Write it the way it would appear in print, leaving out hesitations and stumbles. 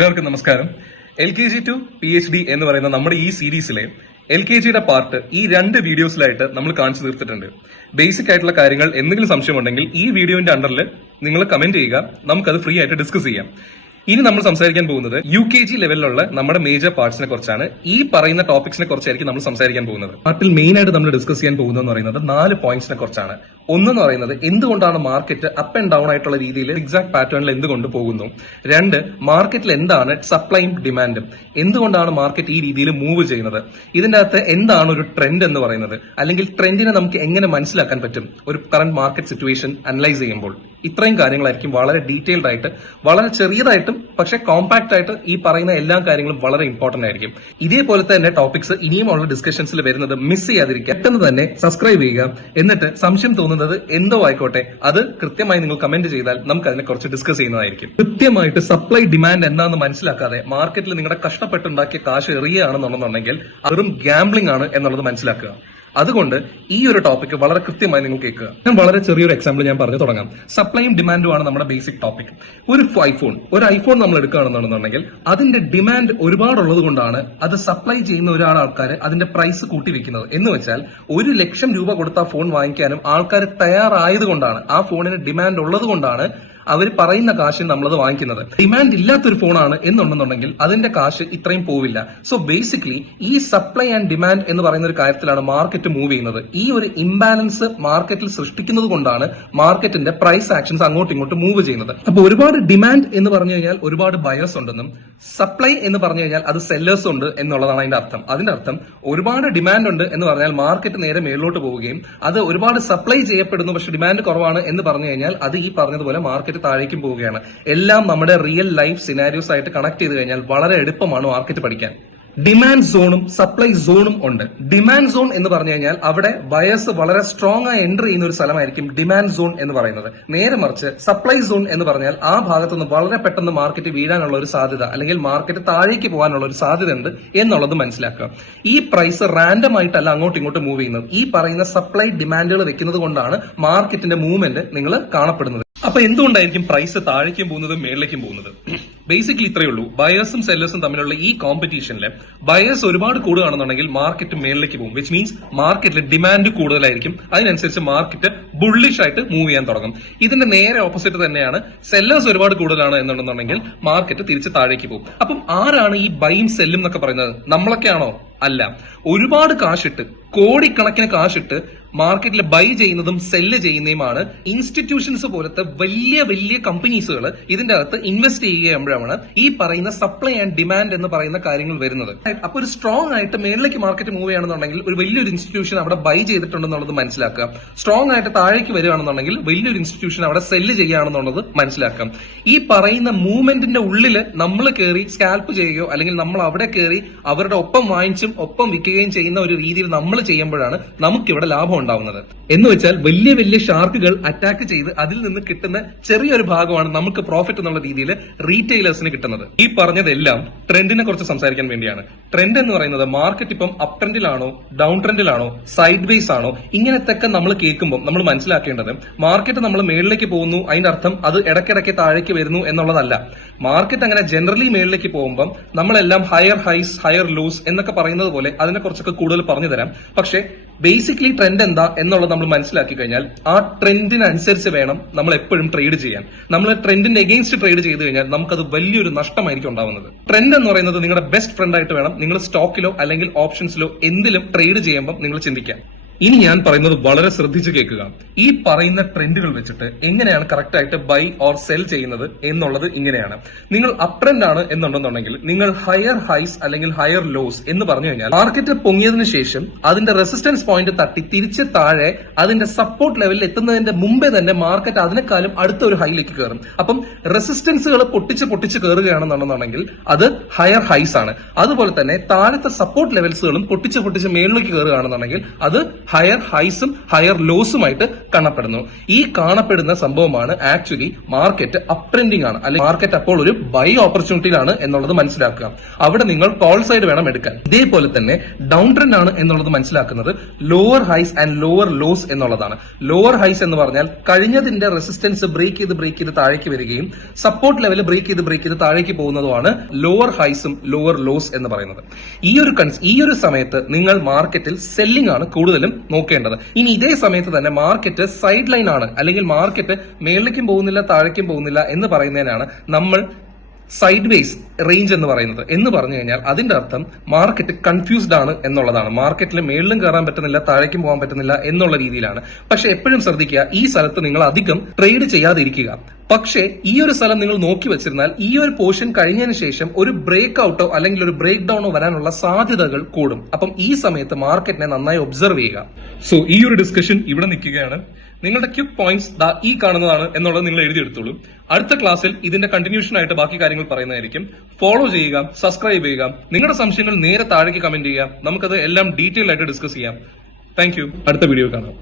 എല്ലാവർക്കും നമസ്കാരം. LKG to PhD എന്ന് പറയുന്ന നമ്മുടെ ഈ സീരീസിലെ LKGയുടെ പാർട്ട് ഈ 2 വീഡിയോസിലായിട്ട് നമ്മൾ കാണിച്ചു തീർത്തിട്ടുണ്ട്. ബേസിക് ആയിട്ടുള്ള കാര്യങ്ങൾ എന്തെങ്കിലും സംശയമുണ്ടെങ്കിൽ ഈ വീഡിയോന്റെ അണ്ടറിൽ നിങ്ങൾ കമന്റ് ചെയ്യുക, നമുക്കത് ഫ്രീ ആയിട്ട് ഡിസ്കസ് ചെയ്യാം. ഇനി നമ്മൾ സംസാരിക്കാൻ പോകുന്നത് UKG ലെവലിലുള്ള നമ്മുടെ മേജർ പാർട്സിനെ കുറിച്ചാണ്. ഈ പറയുന്ന ടോപ്പിക്സിനെ കുറിച്ചായിരിക്കും നമ്മൾ സംസാരിക്കാൻ പോകുന്നത്. പാർട്ടിൽ മെയിൻ ആയിട്ട് നമ്മൾ ഡിസ്കസ് ചെയ്യാൻ പോകുന്നതെന്ന് പറയുന്നത് 4 പോയിന്റ്സിനെ കുറിച്ചാണ്. ഒന്നെന്ന് പറയുന്നത് എന്തുകൊണ്ടാണ് മാർക്കറ്റ് അപ്പ് ആൻഡ് ഡൗൺ ആയിട്ടുള്ള രീതിയിൽ എക്സാക്ട് പാറ്റേണിൽ എന്തുകൊണ്ട് പോകുന്നു. 2, മാർക്കറ്റിൽ എന്താണ് സപ്ലൈയും ഡിമാൻഡും, എന്തുകൊണ്ടാണ് മാർക്കറ്റ് ഈ രീതിയിൽ മൂവ് ചെയ്യുന്നത്. ഇതിന്റെ അകത്ത് എന്താണ് ഒരു ട്രെൻഡ് എന്ന് പറയുന്നത്, അല്ലെങ്കിൽ ട്രെൻഡിനെ നമുക്ക് എങ്ങനെ മനസ്സിലാക്കാൻ പറ്റും ഒരു കറന്റ് മാർക്കറ്റ് സിറ്റുവേഷൻ അനലൈസ് ചെയ്യുമ്പോൾ. ഇത്രയും കാര്യങ്ങളായിരിക്കും വളരെ ഡീറ്റെയിൽഡ് ആയിട്ട്, വളരെ ചെറിയതായിട്ടും പക്ഷെ കോമ്പാക്ട് ആയിട്ട് ഈ പറയുന്ന എല്ലാ കാര്യങ്ങളും വളരെ ഇമ്പോർട്ടന്റ് ആയിരിക്കും. ഇതേപോലത്തെ തന്നെ ടോപ്പിക്സ് ഇനിയുമുള്ള ഡിസ്കഷൻസിൽ വരുന്നത് മിസ് ചെയ്യാതിരിക്കുക. പെട്ടെന്ന് തന്നെ സബ്സ്ക്രൈബ് ചെയ്യുക. എന്നിട്ട് സംശയം തോന്നുന്നത് എന്തോ ആയിക്കോട്ടെ, അത് കൃത്യമായി നിങ്ങൾ കമന്റ് ചെയ്താൽ നമുക്ക് അതിനെ കുറിച്ച് ഡിസ്കസ് ചെയ്യുന്നതായിരിക്കും. കൃത്യമായിട്ട് സപ്ലൈ ഡിമാൻഡ് എന്താണെന്ന് മനസ്സിലാക്കാതെ മാർക്കറ്റിൽ നിങ്ങളുടെ കഷ്ടപ്പെട്ടുണ്ടാക്കിയ കാശ് എറിയുകയാണെന്നുണ്ടെന്നുണ്ടെങ്കിൽ വെറും ഗാംബ്ലിംഗ് ആണ് എന്നുള്ളത് മനസ്സിലാക്കുക. അതുകൊണ്ട് ഈ ഒരു ടോപ്പിക് വളരെ കൃത്യമായി നിങ്ങൾ കേൾക്കുക. ഞാൻ വളരെ ചെറിയൊരു എക്സാമ്പിൾ ഞാൻ പറഞ്ഞു തുടങ്ങാം. സപ്ലൈയും ഡിമാൻഡും ആണ് നമ്മുടെ ബേസിക് ടോപ്പിക്. ഒരു ഐഫോൺ നമ്മൾ എടുക്കുകയാണെന്നുണ്ടെങ്കിൽ അതിന്റെ ഡിമാൻഡ് ഒരുപാടുള്ളത് കൊണ്ടാണ് അത് സപ്ലൈ ചെയ്യുന്ന ആൾക്കാർ അതിന്റെ പ്രൈസ് കൂട്ടി വെക്കുന്നത്. എന്ന് വെച്ചാൽ 1 ലക്ഷം രൂപ കൊടുത്ത ഫോൺ വാങ്ങിക്കാനും ആൾക്കാർ തയ്യാറായത് കൊണ്ടാണ്, ആ ഫോണിന് ഡിമാൻഡ് ഉള്ളത് കൊണ്ടാണ് അവർ പറയുന്ന കാശിന് നമ്മളത് വാങ്ങിക്കുന്നത്. ഡിമാൻഡ് ഇല്ലാത്തൊരു ഫോണാണ് എന്നുണ്ടെന്നുണ്ടെങ്കിൽ അതിന്റെ കാശ് ഇത്രയും പോവില്ല. സോ ബേസിക്കലി ഈ സപ്ലൈ ആൻഡ് ഡിമാൻഡ് എന്ന് പറയുന്ന ഒരു കാര്യത്തിലാണ് മാർക്കറ്റ് മൂവ് ചെയ്യുന്നത്. ഈ ഒരു ഇംബാലൻസ് മാർക്കറ്റിൽ സൃഷ്ടിക്കുന്നത് കൊണ്ടാണ് മാർക്കറ്റിന്റെ പ്രൈസ് ആക്ഷൻസ് അങ്ങോട്ടും ഇങ്ങോട്ടും മൂവ് ചെയ്യുന്നത്. അപ്പൊ ഒരുപാട് ഡിമാൻഡ് എന്ന് പറഞ്ഞു കഴിഞ്ഞാൽ ഒരുപാട് ബയേഴ്സ് ഉണ്ടെന്നും, സപ്ലൈ എന്ന് പറഞ്ഞു കഴിഞ്ഞാൽ അത് സെല്ലേഴ്സ് ഉണ്ട് എന്നുള്ളതാണ് അതിന്റെ അർത്ഥം. അതിന്റെ അർത്ഥം ഒരുപാട് ഡിമാൻഡ് ഉണ്ട് എന്ന് പറഞ്ഞാൽ മാർക്കറ്റ് നേരെ മേളിലോട്ട് പോവുകയും, അത് ഒരുപാട് സപ്ലൈ ചെയ്യപ്പെടുന്നു പക്ഷെ ഡിമാൻഡ് കുറവാണ് എന്ന് പറഞ്ഞു കഴിഞ്ഞാൽ അത് ഈ പറഞ്ഞതുപോലെ മാർക്കറ്റ് താഴേക്കും പോവുകയാണ്. എല്ലാം നമ്മുടെ റിയൽ ലൈഫ് സിനാരിയോസ് ആയിട്ട് കണക്ട് ചെയ്ത് കഴിഞ്ഞാൽ വളരെ എളുപ്പമാണ് മാർക്കറ്റ് പഠിക്കാൻ. ഡിമാൻഡ് സോണും സപ്ലൈ സോണും ഉണ്ട്. ഡിമാൻഡ് സോൺ എന്ന് പറഞ്ഞു കഴിഞ്ഞാൽ അവിടെ ബയേഴ്സ് വളരെ സ്ട്രോങ് ആയി എൻട്രി ചെയ്യുന്ന ഒരു സ്ഥലമായിരിക്കും ഡിമാൻഡ് സോൺ എന്ന് പറയുന്നത്. നേരെ മറിച്ച് സപ്ലൈ സോൺ എന്ന് പറഞ്ഞാൽ ആ ഭാഗത്തുനിന്ന് വളരെ പെട്ടെന്ന് മാർക്കറ്റ് വീഴാനുള്ള ഒരു സാധ്യത, അല്ലെങ്കിൽ മാർക്കറ്റ് താഴേക്ക് പോകാനുള്ള ഒരു സാധ്യത ഉണ്ട് എന്നുള്ളത് മനസ്സിലാക്കുക. ഈ പ്രൈസ് റാൻഡം ആയിട്ടല്ല അങ്ങോട്ടും ഇങ്ങോട്ടും മൂവ് ചെയ്യുന്നത്. ഈ പറയുന്ന സപ്ലൈ ഡിമാൻഡുകൾ വെക്കുന്നത് കൊണ്ടാണ് മാർക്കറ്റിന്റെ മൂവ്മെന്റ് നിങ്ങൾ കാണപ്പെടുന്നത്. അപ്പൊ എന്തുകൊണ്ടായിരിക്കും പ്രൈസ് താഴേക്കും പോകുന്നതും മേളിലേക്കും പോകുന്നത്? ബേസിക്കലി ഇത്രയേ ഉള്ളൂ. ബയേഴ്സും സെല്ലേഴ്സും തമ്മിലുള്ള ഈ കോമ്പറ്റീഷനിൽ ബയേഴ്സ് ഒരുപാട് കൂടുകയാണെന്നുണ്ടെങ്കിൽ മാർക്കറ്റ് മേളിലേക്ക് പോകും. വിച്ച് മീൻസ് മാർക്കറ്റിൽ ഡിമാൻഡ് കൂടുതലായിരിക്കും. അതിനനുസരിച്ച് മാർക്കറ്റ് ബുള്ളിഷ് ആയിട്ട് മൂവ് ചെയ്യാൻ തുടങ്ങും. ഇതിന്റെ നേരെ ഓപ്പോസിറ്റ് തന്നെയാണ്. സെല്ലേഴ്സ് ഒരുപാട് കൂടുതലാണ് എന്നുണ്ടെന്നുണ്ടെങ്കിൽ മാർക്കറ്റ് തിരിച്ച് താഴേക്ക് പോകും. അപ്പം ആരാണ് ഈ ബൈയും സെല്ലും എന്നൊക്കെ പറയുന്നത്? നമ്മളൊക്കെയാണോ? അല്ല. ഒരുപാട് കാശിട്ട്, കോടിക്കണക്കിന് കാശിട്ട് മാർക്കറ്റിൽ ബൈ ചെയ്യുന്നതും സെല്ല് ചെയ്യുന്നതുമാണ് ഇൻസ്റ്റിറ്റ്യൂഷൻസ് പോലത്തെ വലിയ വലിയ കമ്പനീസുകൾ ഇതിന്റെ അകത്ത് ഇൻവെസ്റ്റ് ചെയ്യുകയാകുമ്പോഴാണ് ഈ പറയുന്ന സപ്ലൈ ആൻഡ് ഡിമാൻഡ് എന്ന് പറയുന്ന കാര്യങ്ങൾ വരുന്നത്. അപ്പൊ ഒരു സ്ട്രോങ് ആയിട്ട് മേളിലേക്ക് മാർക്കറ്റ് മൂവ് ചെയ്യുകയാണെന്നുണ്ടെങ്കിൽ ഒരു വലിയൊരു ഇൻസ്റ്റിറ്റ്യൂഷൻ അവിടെ ബൈ ചെയ്തിട്ടുണ്ടെന്നുള്ളത് മനസ്സിലാക്കുക. സ്ട്രോങ് ആയിട്ട് താഴേക്ക് വരികയാണെന്നുണ്ടെങ്കിൽ വലിയൊരു ഇൻസ്റ്റിറ്റ്യൂഷൻ അവിടെ സെല്ല് ചെയ്യുകയാണെന്നുള്ളത് മനസ്സിലാക്കാം. ഈ പറയുന്ന മൂവ്മെന്റിന്റെ ഉള്ളിൽ നമ്മൾ കയറി സ്കാൽപ്പ് ചെയ്യുകയോ അല്ലെങ്കിൽ നമ്മൾ അവിടെ കയറി അവരുടെ ഒപ്പം വാങ്ങിച്ചും ഒപ്പം വിൽക്കുകയും ചെയ്യുന്ന ഒരു രീതിയിൽ നമ്മൾ ചെയ്യുമ്പോഴാണ് നമുക്കിവിടെ ലാഭം ഉണ്ടാവുന്നത്. എന്ന് വെച്ചാൽ വലിയ വലിയ ഷാർക്കുകൾ അറ്റാക്ക് ചെയ്ത് അതിൽ നിന്ന് കിട്ടുന്ന ചെറിയൊരു ഭാഗമാണ് നമുക്ക് പ്രോഫിറ്റ് എന്നുള്ള രീതിയിൽ റീറ്റെയിലേഴ്സിന് കിട്ടുന്നത്. ഈ പറഞ്ഞതെല്ലാം ട്രെൻഡിനെ കുറിച്ച് സംസാരിക്കാൻ വേണ്ടിയാണ്. ട്രെൻഡ് എന്ന് പറയുന്നത് മാർക്കറ്റ് ഇപ്പം അപ് ട്രെൻഡിലാണോ, ഡൗൺ ട്രെൻഡിലാണോ, സൈഡ് വേസ് ആണോ, ഇങ്ങനത്തൊക്കെ നമ്മൾ കേൾക്കുമ്പോൾ നമ്മൾ മനസ്സിലാക്കേണ്ടത് മാർക്കറ്റ് നമ്മൾ മേളിലേക്ക് പോകുന്നു, അതിന്റെ അർത്ഥം അത് ഇടയ്ക്കിടയ്ക്ക് താഴേക്ക് വരുന്നു എന്നുള്ളതല്ല. മാർക്കറ്റ് അങ്ങനെ ജനറലി മേളിലേക്ക് പോകുമ്പോൾ നമ്മളെല്ലാം ഹയർ ഹൈസ് ഹയർ ലോസ് എന്നൊക്കെ പറയുന്നത് പോലെ അതിനെ കുറിച്ചൊക്കെ കൂടുതൽ പറഞ്ഞു തരാം. പക്ഷേ ബേസിക്കലി ട്രെൻഡ് എന്താ എന്നുള്ളത് നമ്മൾ മനസ്സിലാക്കി കഴിഞ്ഞാൽ ആ ട്രെൻഡിനനുസരിച്ച് വേണം നമ്മൾ എപ്പോഴും ട്രേഡ് ചെയ്യാൻ. നമ്മൾ ട്രെൻഡിന്റെ എഗെയിൻസ്റ്റ് ട്രേഡ് ചെയ്ത് കഴിഞ്ഞാൽ നമുക്കത് വലിയൊരു നഷ്ടമായിരിക്കും ഉണ്ടാവുന്നത്. ട്രെൻഡ് എന്ന് പറയുന്നത് നിങ്ങളുടെ ബെസ്റ്റ് ഫ്രണ്ട് ആയിട്ട് വേണം നിങ്ങൾ സ്റ്റോക്കിലോ അല്ലെങ്കിൽ ഓപ്ഷൻസിലോ എന്തിലും ട്രേഡ് ചെയ്യുമ്പോൾ നിങ്ങൾ ചിന്തിക്കാൻ. ഇനി ഞാൻ പറയുന്നത് വളരെ ശ്രദ്ധിച്ച് കേൾക്കുക. ഈ പറയുന്ന ട്രെൻഡുകൾ വെച്ചിട്ട് എങ്ങനെയാണ് കറക്റ്റ് ആയിട്ട് ബൈ ഓർ സെൽ ചെയ്യുന്നത് എന്നുള്ളത് ഇങ്ങനെയാണ്. നിങ്ങൾ അപ് ട്രെൻഡ് ആണ് എന്നുണ്ടെന്നുണ്ടെങ്കിൽ നിങ്ങൾ ഹയർ ഹൈസ് അല്ലെങ്കിൽ ഹയർ ലോസ് എന്ന് പറഞ്ഞു കഴിഞ്ഞാൽ മാർക്കറ്റ് പൊങ്ങിയതിനു ശേഷം അതിന്റെ റെസിസ്റ്റൻസ് പോയിന്റ് തട്ടി തിരിച്ച് താഴെ അതിന്റെ സപ്പോർട്ട് ലെവലിൽ എത്തുന്നതിന്റെ മുമ്പേ തന്നെ മാർക്കറ്റ് അതിനേക്കാളും അടുത്ത ഒരു ഹൈയിലേക്ക് കയറും. അപ്പം റെസിസ്റ്റൻസുകൾ പൊട്ടിച്ച് കയറുകയാണെന്നുണ്ടെന്നുണ്ടെങ്കിൽ അത് ഹയർ ഹൈസ് ആണ്. അതുപോലെ തന്നെ താഴത്തെ സപ്പോർട്ട് ലെവൽസുകളും പൊട്ടിച്ച് മേളിലേക്ക് കയറുകയാണെന്നുണ്ടെങ്കിൽ അത് ഹയർ ഹൈസും ഹയർ ലോസുമായിട്ട് കാണപ്പെടുന്നു. ഈ കാണപ്പെടുന്ന സംഭവമാണ് ആക്ച്വലി മാർക്കറ്റ് അപ് ട്രെൻഡിങ് ആണ്, അല്ലെങ്കിൽ മാർക്കറ്റ് അപ്പോൾ ഒരു ബൈ ഓപ്പർച്യൂണിറ്റിയിലാണ് എന്നുള്ളത് മനസ്സിലാക്കുക. അവിടെ നിങ്ങൾ കോൾ സൈഡ് വേണം എടുക്കാൻ. ഇതേപോലെ തന്നെ ഡൗൺ ട്രെൻഡ് ആണ് എന്നുള്ളത് മനസ്സിലാക്കുന്നത് lower high and lower loss എന്നുള്ളതാണ്. ലോവർ ഹൈസ് എന്ന് പറഞ്ഞാൽ കഴിഞ്ഞതിന്റെ റെസിസ്റ്റൻസ് ബ്രേക്ക് ചെയ്ത് താഴേക്ക് വരികയും സപ്പോർട്ട് ലെവൽ ബ്രേക്ക് ചെയ്ത് താഴേക്ക് പോകുന്നതുമാണ് ലോവർ ഹൈസും ലോവർ ലോസ് എന്ന് പറയുന്നത്. ഈ ഒരു സമയത്ത് നിങ്ങൾ മാർക്കറ്റിൽ സെല്ലിംഗ് ആണ് കൂടുതലും നോക്കേണ്ടത്. ഇനി ഇതേ സമയത്ത് തന്നെ മാർക്കറ്റ് സൈഡ് ലൈൻ ആണ്, അല്ലെങ്കിൽ മാർക്കറ്റ് മേളിലേക്കും പോകുന്നില്ല താഴേക്കും പോകുന്നില്ല എന്ന് പറയുന്നതിനാണ് നമ്മൾ സൈഡ് വേസ് റേഞ്ച് എന്ന് പറയുന്നത്. എന്ന് പറഞ്ഞു കഴിഞ്ഞാൽ അതിന്റെ അർത്ഥം മാർക്കറ്റ് കൺഫ്യൂസ്ഡ് ആണ് എന്നുള്ളതാണ്. മാർക്കറ്റിൽ മേളിലും കയറാൻ പറ്റുന്നില്ല താഴേക്കും പോകാൻ പറ്റുന്നില്ല എന്നുള്ള രീതിയിലാണ്. പക്ഷെ എപ്പോഴും ശ്രദ്ധിക്കുക, ഈ സ്ഥലത്ത് നിങ്ങൾ അധികം ട്രേഡ് ചെയ്യാതിരിക്കുക. പക്ഷേ ഈ ഒരു സ്ഥലം നിങ്ങൾ നോക്കി വെച്ചിരുന്നാൽ ഈ ഒരു പോർഷൻ കഴിഞ്ഞതിന് ശേഷം ഒരു ബ്രേക്ക് ഔട്ടോ അല്ലെങ്കിൽ ഒരു ബ്രേക്ക് ഡൗണോ വരാനുള്ള സാധ്യതകൾ കൂടും. അപ്പം ഈ സമയത്ത് മാർക്കറ്റിനെ നന്നായി ഒബ്സർവ് ചെയ്യുക. സോ ഈ ഒരു ഡിസ്കഷൻ ഇവിടെ നിൽക്കുകയാണ്. നിങ്ങളുടെ ക്വിക്ക് പോയിന്റ്സ് ഈ കാണുന്നതാണ് എന്നുള്ളത് നിങ്ങൾ എഴുതിയെടുത്തോളൂ. അടുത്ത ക്ലാസ്സിൽ ഇതിന്റെ കണ്ടിന്യൂഷൻ ആയിട്ട് ബാക്കി കാര്യങ്ങൾ പറയുന്നതായിരിക്കും. ഫോളോ ചെയ്യുക, സബ്സ്ക്രൈബ് ചെയ്യുക, നിങ്ങളുടെ സംശയങ്ങൾ നേരെ താഴേക്ക് കമന്റ് ചെയ്യുക. നമുക്കത് എല്ലാം ഡീറ്റെയിൽ ആയിട്ട് ഡിസ്കസ് ചെയ്യാം. Thank you. അടുത്ത വീഡിയോ കാണാം.